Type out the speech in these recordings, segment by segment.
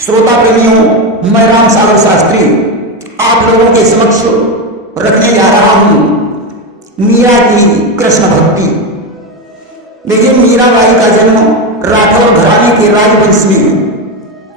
श्रोता प्रेमियों, मैं राम सागर शास्त्री आप लोगों के समक्ष रखने जा रहा हूं मीरा की कृष्ण भक्ति। देखिए, मीराबाई का जन्म राठौर घराने के राजवंश में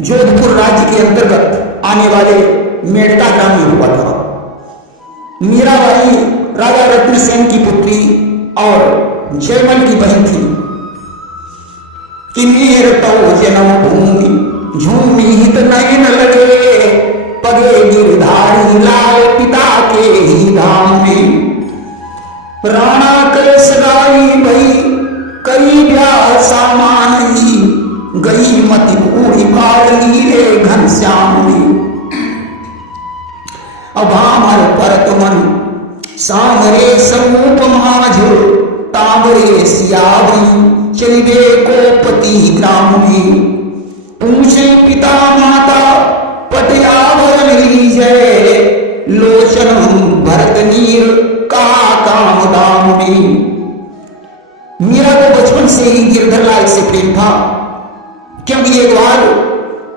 जोधपुर राज्य के अंतर्गत आने वाले मेड़ता ग्राम में हुआ था। मीराबाई राजा रत्नसेन की पुत्री और जयमल की बहन थी। किन्नीर तो जन्म भूमि झूमी हित नयन लगे, पगे गिरधारी लाल पिता के ही धाम में। राणा कर सगाई भई कई ब्याह सामान ही, गई मति बूढ़ी बाड़ी रे घनश्याम में। अभामर परत मन सांवरे समूप माझ, तांबरे सियावई चलिबे गोपति ग्राम में। पूछे पिता माता पटयाभरण लीजय, लोचन भरत नीर का काम दाम में। मीरा को बचपन से ही गिरधर लाल से प्रेम था, क्योंकि एक बार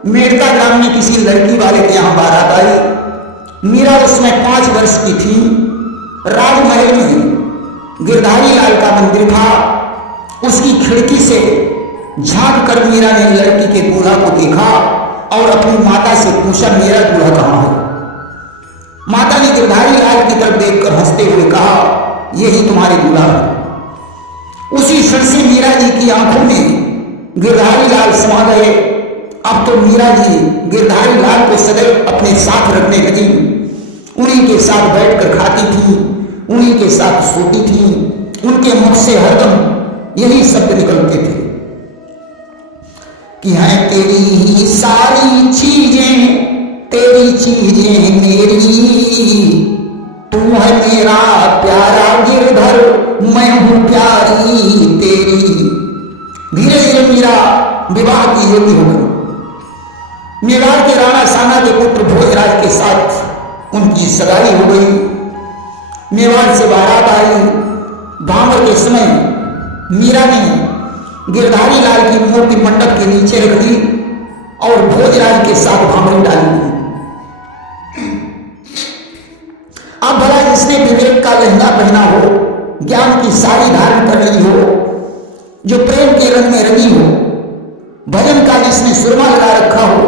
मेड़ता ग्राम में किसी लड़की वाले के यहां बारात आई। मीरा उसमें 5 वर्ष की थी। राजमहल में गिरधारी लाल का मंदिर था। उसकी खिड़की से झांक कर मीरा ने लड़की के दूल्हा को देखा और अपनी माता से पूछा, मेरा दूल्हा कहां है? माता ने गिरधारी लाल की तरफ देखकर हंसते हुए कहा, यही तुम्हारे दूल्हा है। उसी क्षण से मीरा जी की आंखों में गिरधारी लाल समा गए। अब तो मीरा जी गिरधारी लाल को सदैव अपने साथ रखने लगी। उन्हीं के साथ बैठकर खाती थी, उन्हीं के साथ सोती थी। उनके मुख से हरदम यही शब्द निकलते थे कि है तेरी ही सारी चीजें, तेरी चीजें मेरी। तू है मेरा प्यारा गिरधर, मैं हूं प्यारी तेरी। धीरे धीरे मीरा विवाह की योग्य हो गई। मेवाड़ के राणा साना के पुत्र भोजराज के साथ उनकी सगाई हो गई। मेवाड़ से बारात आई। भांवर के समय मीरा ने गिरधारी लाल की मूर्ति मंडप के नीचे रख दी और भोजराज के साथ भांवरी डाली दी। अब भला जिसने विवेक का लहंगा पहना हो, ज्ञान की साड़ी धारण कर ली हो, जो प्रेम के रंग में रंगी हो, भजन का जिसने सुरमा लगा रखा हो,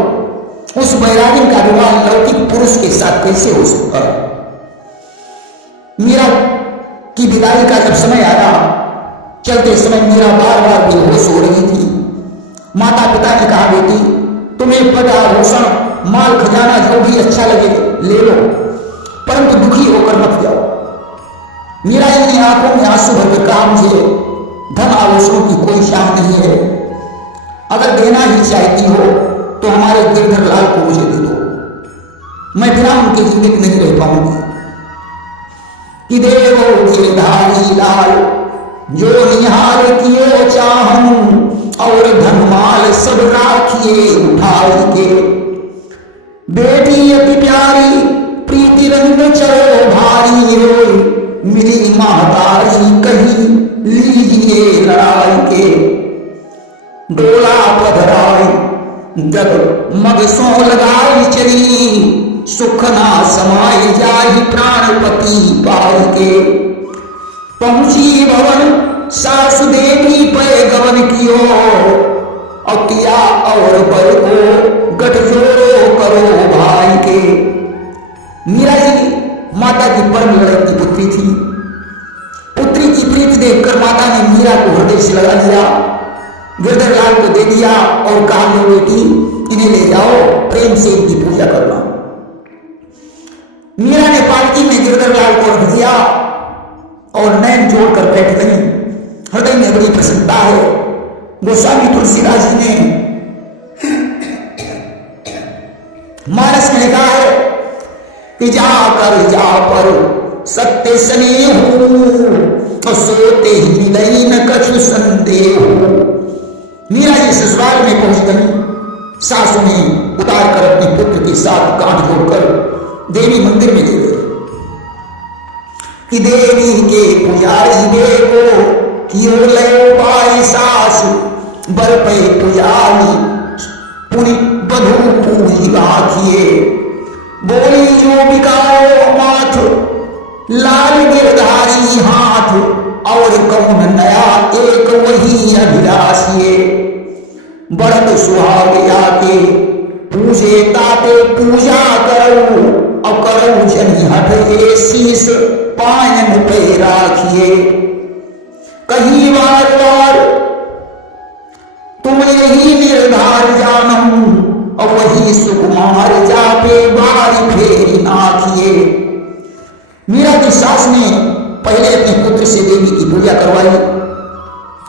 उस बैरागिन का विवाह लौकिक पुरुष के साथ कैसे हो सकता है? मीरा की विदाई का जब समय आया, चलते समय मीरा बार बार बेहोश हो रही थी। माता पिता ने कहा, बेटी तुम्हें पद आभूषण माल खजाना जो भी अच्छा लगे ले लो, परंतु दुखी होकर मत जाओ। मीरा जी ने आंखों में आंसू भरकर कहा, मुझे धन आभूषणों की कोई शाम नहीं है। अगर देना ही चाहती हो तो हमारे गिरधर लाल को मुझे दे दो, मैं बिना उनके जीवित नहीं रह पाऊंगी। कि देवो गिरधारी लाल जो निहाल किए चाहूं, और धनमाल सब राखिए उठाई के। बेटी अति प्यारी प्रीति रंग चलो भारी रे, मिली महतारी कहीं लीजिए लड़ाई के। डोला पधराई जब मग सो लगाई चली, सुख ना समाई जाहि प्राणपति पाई के। पहुंची भवन सासु देवी पे गवन कियो, और किया और बल को गठजोड़ो करो भाई के। मीरा जी माता की परम लड़की पुत्री थी। पुत्री की प्रीति देखकर माता ने मीरा को हृदय से लगा लिया, गिरधर लाल को दे दिया और कहा, लो बेटी इन्हें ले जाओ, प्रेम से इनकी पूजा करना। मीरा ने पालकी में गिरधर लाल को रख दिया और नैन जोड़कर बैठ गई। हृदय में बड़ी प्रसन्नता है। गोस्वामी तुलसीदास जी ने मानस में लिखा है कि जाकर जा पर सत्य स्नेह तो सोते ही मिलई न कछु संदेह। मीरा जी ससुराल में पहुंच गई। सासू ने उतार कर अपने पुत्र के साथ गांठ जोड़कर देवी मंदिर में ले गए कि देवी के पुजारी देखो कियो लयो पाई सास बर पे पुजारी पुनि बधू पूजी गाखिए। बोली जो बिकाओ माथ लाल गिरधारी हाथ, और कौन नया एक वही अभिलाषिए। बढ़त सुहाग जाके पूजे ताते पूजा करो, और करो जनी हट ए शीस पायन पे राखिए। कहीं बार बार तुम यही निर्धार जानम, और वही सुकुमार जापे बारी फेरी नाखिए। मीरा की सास ने पहले अपने पुत्र से देवी की पूजा करवाई।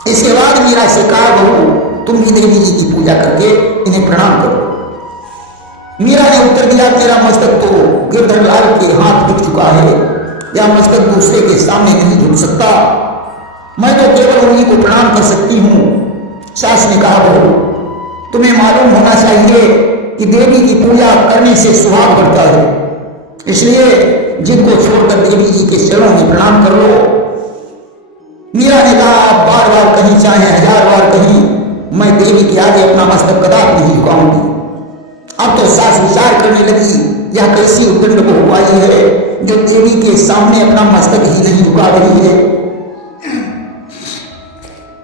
इसके बाद मीरा से कहा, बहू तुम भी देवी जी की पूजा करके इन्हें प्रणाम करो। मीरा ने उत्तर दिया, तेरा मस्तक तो गिरधर लाल के हाथ झुक चुका है, या मस्तक दूसरे के सामने नहीं झुक सकता, मैं तो केवल उन्हीं को प्रणाम कर सकती हूँ। सास ने कहा, बहू तुम्हें मालूम होना चाहिए कि देवी की पूजा करने से सुहाग बढ़ता है, इसलिए जिनको छोड़कर देवी जी के चरणों में प्रणाम कर लो। मीरा ने कहा, आप बार बार कहीं चाहे 1000 बार कहीं, मैं देवी के आगे अपना मस्तक कदापि नहीं झुकाऊंगी। अब तो सास विचार करने लगी, यह कैसी उद्दंड बहू आई है जो देवी के सामने अपना मस्तक ही नहीं झुका रही है।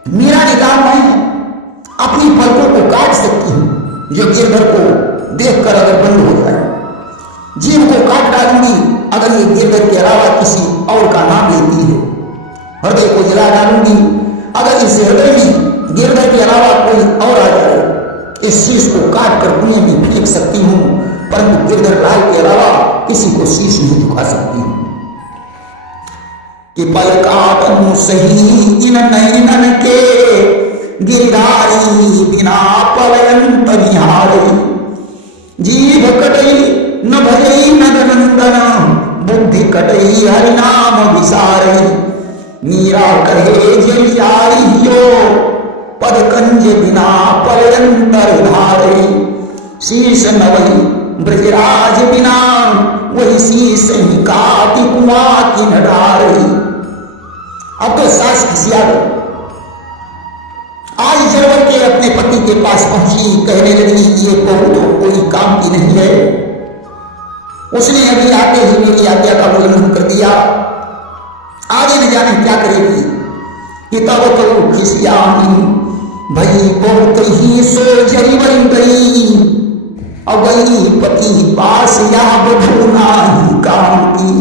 मीरा ने कहा, मैं अपनी पलकों को काट सकती हूं जो गिरधर को देखकर अगर बंद हो जाए, जीव को काट डालूंगी अगर ये गिरधर के अलावा किसी और का नाम लेती है, हृदय को जला डालूंगी अगर इस हृदय में गिरधर के अलावा कोई और आ जाए। इस शीश को काट कर कुएं में फेंक सकती हूं, परंतु गिरधर लाल के अलावा किसी को शीश नहीं झुका सकती हूं। कि पलकापन सही इन नैनन के गिरधारी बिना पलयंत निहारी। जीभ कटई न भजई नंदन, बुद्धि कटई हरिनाम विसारई। मीरा कहे जलियारी हो पद कंज बिना पलयंतर धारई। शीश नवई ब्रजराज बिना, वही शीश ही काटी कुआ की न डारई। अब तो सास खिसिया गई। आज जरवर के अपने पति के पास पहुंची, कहने लगी, ये बहू तो कोई काम की नहीं है, उसने अभी आते ही मेरी आज्ञा का उल्लंघन कर दिया, आगे न जाने क्या करेगी। कि तब तो खिसियामी भई बहुत ही सो जरी बन गई, अब वही पति पास या बधू नाही काम की।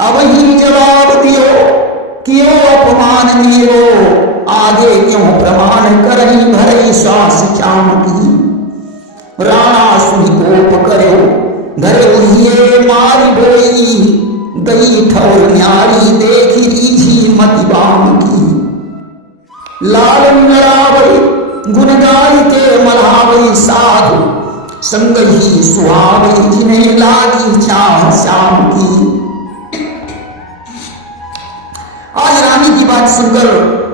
अब ही जवाब दियो क्यों अपमान नियो, आगे क्यों प्रमाण करही भरई श्वास चाम की। राणा सुनी कोप करो धरे उहिए मारी बोई, गई ठौर न्यारी देखी रीझी मति बाम की। लाल नरावई गुण गाई के मलावई साधु, संग ही सुहावई जिन्हें लागी चाह श्याम की। आज रानी की बात सुनकर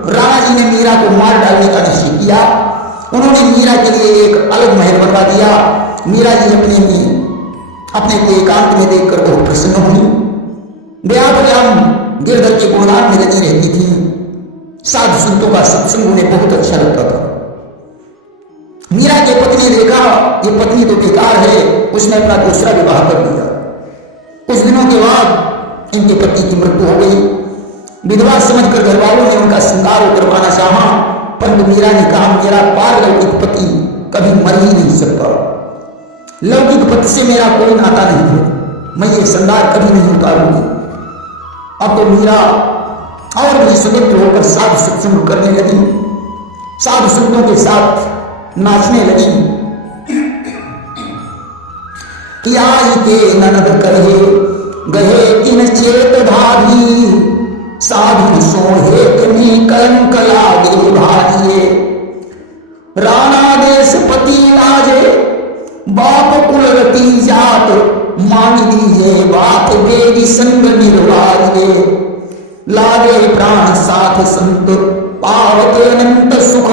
राणा जी ने मीरा को मार डालने का निश्चय किया। उन्होंने मीरा के लिए एक अलग महल बनवा दिया। मीरा जी अपने को एकांत में देखकर बहुत प्रसन्न हुई। व्यायाम गिरधर के गुणगान में लगी रहती थी। साधु संतों का सत्संग उन्हें बहुत अच्छा लगता था। मीरा के पत्नी ने देखा ये पत्नी तो बेकार है, उसने अपना दूसरा विवाह कर दिया। कुछ दिनों के बाद इनके पति की मृत्यु हो गई। विधवा समझकर घरवालों ने उनका श्रृंगार करवाना चाहा, परंतु मीरा ने कहा, मेरा पारलौकिक पति कभी मर ही नहीं सकता, लौकिक पति से मेरा कोई नाता नहीं है, मैं ये श्रृंगार कभी नहीं उतारूंगी। अब तो मीरा और भी सुनित होकर साधु सत्संग करने लगी, साधु संतों के साथ नाचने लगी। कि आज के ननद कहे गहे इन चेत भाभी, साधु सोहे तुम्हें कलंक लागे भारिये। राणा देश पति लाजे बाप कुल रति जात, मान दीजिए बात देवी संग निर्वारिये। लागे प्राण साथ संत पावत अनंत सुख,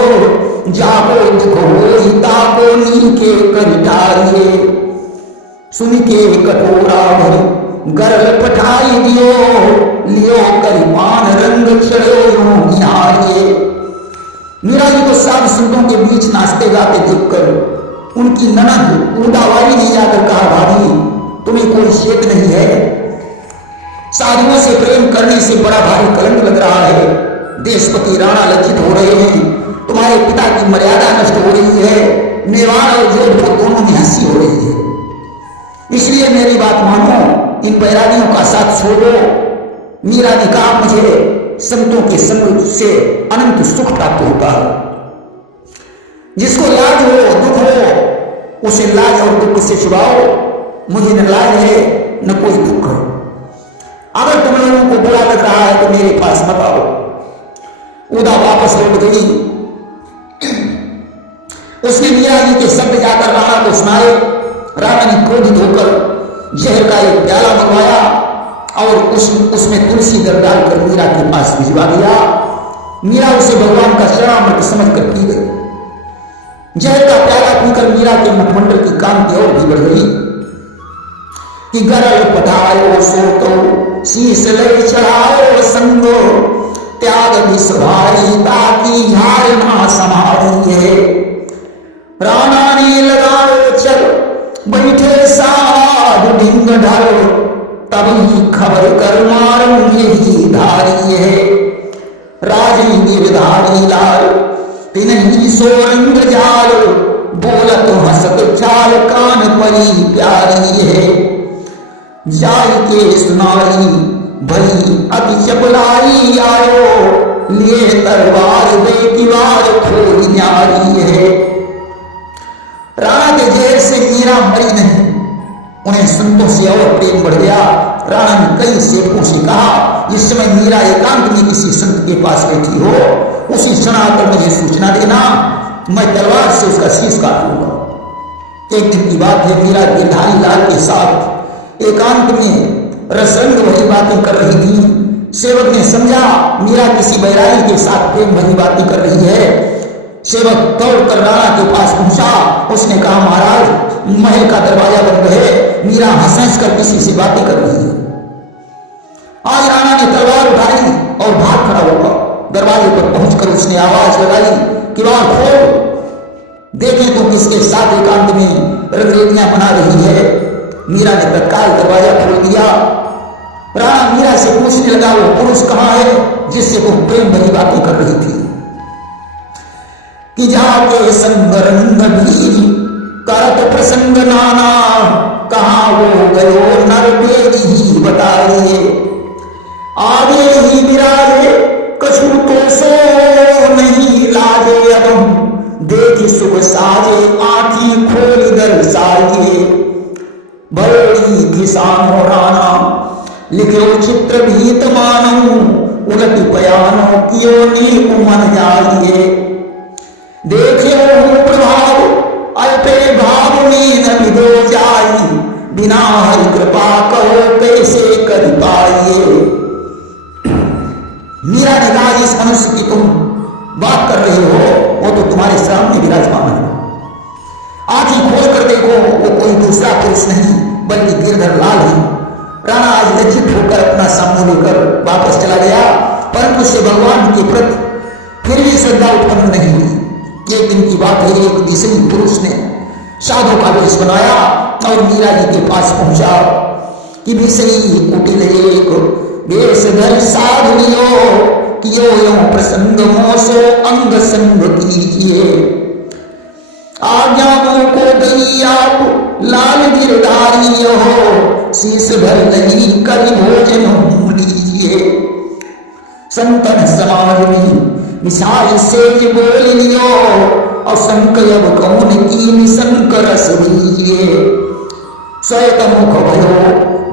जाको दुख होई ताको नीके कर डारिये। सुन के कटोरा भर गरल पठाई दियो, लियो करिपान रंग चढ़ो निहारिये। मीरा जी को साधु संतों के बीच नाचते गाते देखकर उनकी ननद उदावारी ने जाकर कहा, भाभी तुम्हें कोई शेक नहीं है? साधुओं से प्रेम करने से बड़ा भारी कलंक लग रहा है। देशपति राणा लज्जित हो रहे हैं, तुम्हारे पिता की मर्यादा नष्ट हो रही है, मेवाड़ और जोधपुर दोनों में हंसी हो रही है। इसलिए मेरी बात मानो, इन बैरागियों का साथ छोड़ो। मीरा ने कहा, मुझे संतों के संग से अनंत सुख प्राप्त होता है। जिसको लाज हो, दुख हो, उसे लाज और दुख से छुड़ाओ। मुझे न लाज है न कोई दुख है। अगर तुम लोगों को बुरा लग रहा है तो मेरे पास मत आओ। उदा वापस लौट गई। उसने मीरा जी के शब्द जाकर राणा को सुनाए। राणा ने क्रोधित होकर जहर का एक प्याला मंगवाया और उसमें तुलसी दर डालकर मीरा के पास भिजवा दिया। मीरा उसे भगवान का शरणामृत समझकर पी गई। जहर का प्याला पीकर मीरा के मुखमंडल की कांति और भी बढ़ गई कि गरल पठायो सोतो शीश लय चढ़ायो संगो त्याग विस्वारी ताकि झार ना समारी है। राणा ने लगाओ चल बैठे साधु ढिंग ढालो तभी खबर कर मारूं यही धारी है। राजी गिरधारी लाल तिन्ही सोरंग जाल बोलत हसत चाल कान परी प्यारी है। जाय के सुनाई भई अति चपलाई आयो लिए तलवार बेटीवार खोल न्यारी है। राणा के जहर से मीरा मरी नहीं, उन्हें संतों से और प्रेम बढ़ गया। राणा ने कई सेवकों से कहा, इस समय मीरा एकांत में किसी संत के पास बैठी हो, उसी क्षण आकर मुझे सूचना देना, मैं तलवार से उसका शीश काट लूंगा। एक दिन की बात है, मीरा गिरधारी लाल के साथ एकांत में रसरंग भरी बातें कर रही थी। सेवक ने समझा मीरा किसी बैरागी के साथ प्रेम भरी बातें कर रही है। सेवक दौड़कर राणा के पास पहुंचा। उसने कहा, महाराज महल का दरवाजा बंद है, मीरा हंस कर किसी से बातें कर रही है। आज राणा ने तलवार उठाई और भाग खड़ा होगा। दरवाजे पर पहुंचकर उसने आवाज लगाई, किवाड़ खोल, देखें तो किसके साथ एकांत में रंगरेलियां बना रही है। मीरा ने तत्काल दरवाजा खोल दिया। राणा मीरा से पूछने लगा, वो पुरुष कहां है जिससे वो प्रेम भरी बातें कर रही थी? कि जाके संग रंग भी करत प्रसंग नाना, कहां वो गयो नर बेदी बताइए। आगे ही विराजे कछु तो सो नहीं लाजे, अब देखी सुख साजे आंखी खोल दर्शाइए। बड़ी किसानो राणा लिखो चित्र भीत मानो, उलट बयानो कियो नीक मन जाइए। देखे प्रभाव अल्पे भाव में न विदो जाई, बिना हरि कृपा कहो कैसे कर पाइए। मीरा ने कहा, जिस मनुष्य की तुम बात कर रहे हो वो तो तुम्हारे सामने विराजमान है। आंखें खोल कर देखो, वो कोई दूसरा पुरुष नहीं बल्कि गिरधर लाल है। राणा आज लज्जित होकर अपना सामने लेकर वापस चला गया, परंतु उससे भगवान के प्रति फिर भी श्रद्धा उत्पन्न नहीं हुई। एक दिन की बात है, एक विषयी पुरुष ने साधु का वेश बनाया और मीरा जी के पास पहुंचा कि विषयी कुटिल एक वेश धर साधु लियो, कियो यो प्रसंग मोसो अंग संग कीजिए। आज्ञा को गई आप लाल गिरधारी हो, शीश धर नहीं करी भोजन लीजिए। संतन समाज में विशाल सेज बोल लियो, और संकयब कौन की निशंक रस दीजिए। श्वेत मुख भयो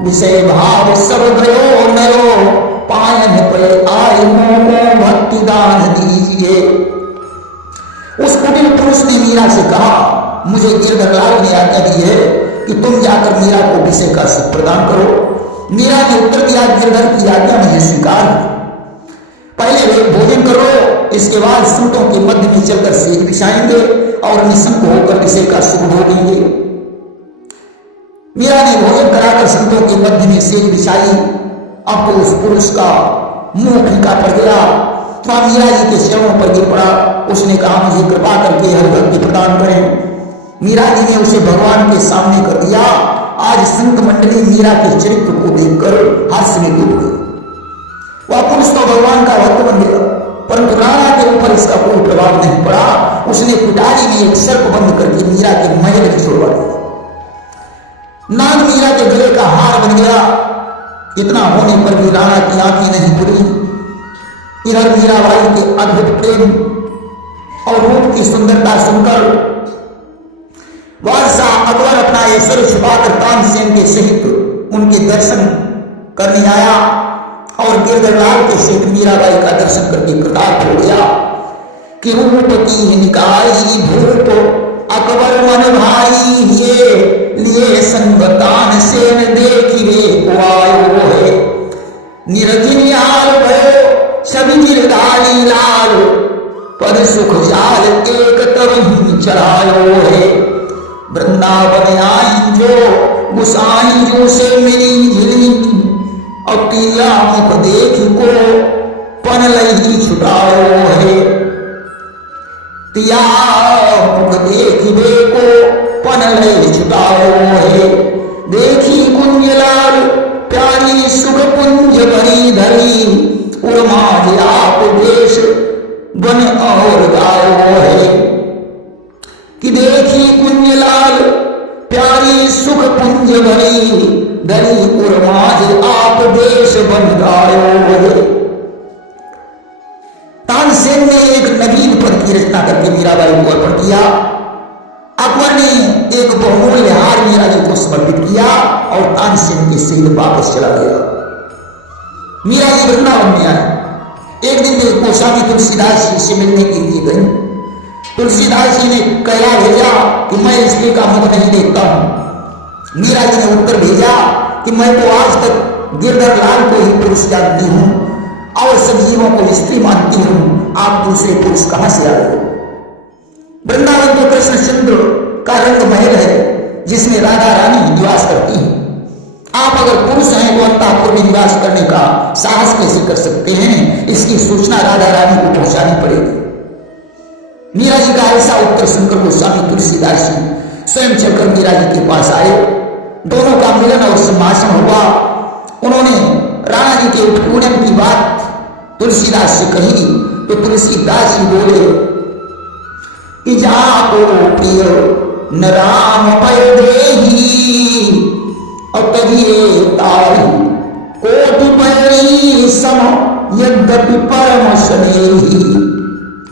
विषय भाव सब भयो नरो, पायन पे आय मोमो भक्ति दान दीजिए। उस कुटिल पुरुष ने मीरा से कहा, मुझे गिरधर लाल ने आज्ञा दी है कि तुम जाकर मीरा को विषय का सुख प्रदान करो। मीरा ने उत्तर दिया, गिरधर की आज्ञा मुझे स्वीकार है। पहले वे भोजन करो, इसके बाद संतों के मध्य में चलकर सेज बिछाएंगे और निशंक होकर विषय का सुख भोगेंगे। मीरा ने भोजन कराकर संतों के मध्य में सेज बिछाई। अब तो उस पुरुष का मुंह फीका पड़ गया। वह मीरा जी के चरणों पर गिर पड़ा। उसने कहा, मुझे कृपा करके हरि भक्ति प्रदान करें। मीरा जी ने उसे भगवान के सामने कर दिया। आज संत मंडली मीरा के चरित्र को देखकर हास्य में डूब गई। वह पुरुष तो भगवान का भक्त बन गया, परंतु राणा के ऊपर इसका कोई प्रभाव नहीं पड़ा। उसने पिटारी में एक सर्प बंद करके मीरा के महल में छोड़वा दिया। नाग मीरा के गले का हार बन गया। इतना होने पर भी राणा की आंखें नहीं खुली। इधर मीराबाई के अद्भुत प्रेम और रूप की सुंदरता सुनकर बादशाह अकबर अपना ऐश्वर्य छुपाकर तानसेन के सहित उनके दर्शन करने आया और गिरधरलाल के सहित मीराबाई का दर्शन करके कृतार्थ हो गया कि रूप की निकाई भूप अकबर मन भाई ये लिए संग तानसेन देखिए को आयो है निरजिन आल भयो सभी गिरधारी लाल पद सुख जाल एक तब चढ़ायो है वृंदावन आई जो गुसाई जो से मिली झिली और पीला मुख देख को पन लही छुटायो है तिया मुख देखिबे को पन लही छुटायो है देखी कुंजलाल प्यारी सुख कुंज भरी धरी उर्माज आप देश बन और गायो है कि देखी कुंजलाल प्यारी सुख कुंज भरी धरी उर्माज आप देश बन गायो है। तानसेन ने एक नवीन पद की रचना करके मीराबाई को अर्पण किया। अकबर ने एक बहुमूल्य हार मीरा जी को समर्पित किया और तानसेन के सहित वापस चला गया। मीरा जी वृंदावन में आए। एक दिन वे गोस्वामी तुलसीदास जी से मिलने के लिए गई। तुलसीदास जी ने कहला भेजा कि मैं स्त्री का मुख नहीं देखता हूं। मीरा जी ने उत्तर भेजा कि मैं तो आज तक गिरधरलाल को ही पुरुष जानती हूं और सब जीवों को स्त्री मानती हूं। आप दूसरे पुरुष कहां से आए हो? वृंदावन तो कृष्णचंद्र का रंग महल है जिसमें राधा रानी निवास करती है। आप अगर पुरुष हैं तो अंतःपुर में निवास करने का साहस कैसे कर सकते हैं? इसकी सूचना राधा रानी को पहुंचानी पड़ेगी। मीरा जी का ऐसा उत्तर सुनकर गोस्वामी तुलसीदास जी स्वयं चलकर मीरा जी के पास आए। दोनों का मिलन और संभाषण हुआ। उन्होंने राणा जी के उत्पीड़न की बात तुलसीदास से कही तो तुलसीदास जी बोले कि जाको प्रिय न राम पय देही और तजिए तारी कोटि पैरी सम यद्यपि परम स्नेही।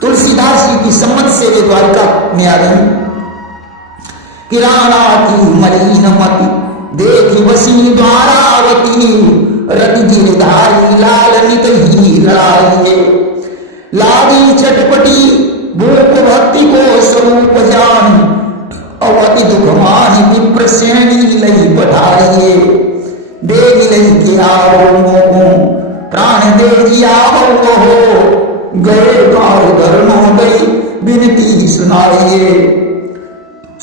तुलसीदास जी की सम्मत से वे द्वारका में आ गए कि राणा की मलिन मति देखी बसी द्वारावती रति गिरधारी लाल नित ही लाइए लागी चटपटी भूप भक्ति को स्वरूप जान अवति दुख माही विप्र श्रेणी लई पठाइए देगी लई के आओ मोहो प्राण देगी आओ हो गए द्वार धर्मोदय विनती सुनाइए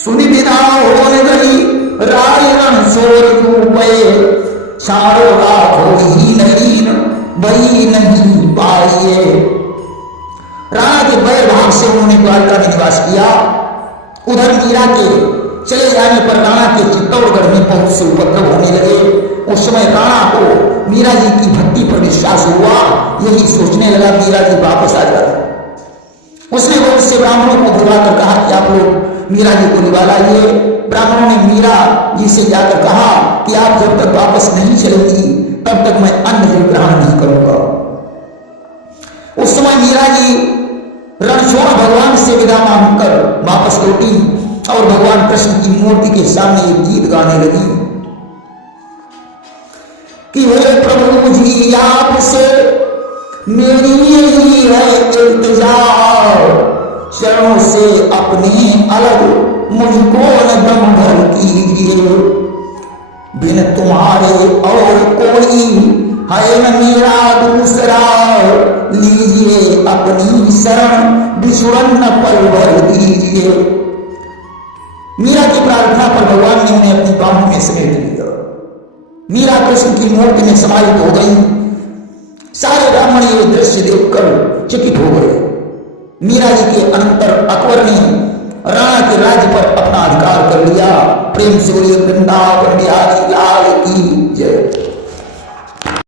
सुनि बिना होन गई राय रण सोर रूपये सारो राखो ही नहीं बही नहीं पाइए। राणा के बैर भाव से उन्होंने द्वारका में निवास किया। उधर मीरा के चले जाने पर राणा के चित्तौड़गढ़ में बहुत से उपद्रव होने लगे। उस समय राणा को मीरा जी की भक्ति पर विश्वास हुआ। यही सोचने लगा मीरा जी वापस आ जाए। उसने बहुत से ब्राह्मणों को बुलाकर कहा कि आप लोग मीरा जी को निभा लाइए। ब्राह्मणों ने मीरा जी से जाकर कहा कि आप जब तक वापस नहीं चलेंगी तब तक मैं अन्न जल ग्रहण नहीं करूंगा। उस समय मीरा जी रणछोड़ भगवान से विदा मांगकर वापस लौटी और भगवान कृष्ण की मूर्ति के सामने एक गीत गाने लगी कि हे प्रभु जी आपसे मेरी यही है इल्तिजा शरणों से अपने अलग मुझको न दम भर कीजिए बिन तुम्हारे और कोई है न मेरा दूसरा लीजिए अपनी शरण विछुड़न न पल भर दीजिए। मीरा की प्रार्थना पर भगवान ने उन्हें अपनी बाहों में समेट लिया। मीरा कृष्ण की मूर्ति में समाहित हो गई। सारे ब्राह्मण ये दृश्य देखकर चकित हो गए। मीरा जी के अनंतर अकबर ने राणा के राज्य पर अपना अधिकार कर लिया। प्रेम से बोलिए वृंदावन बिहारी लाल की जय।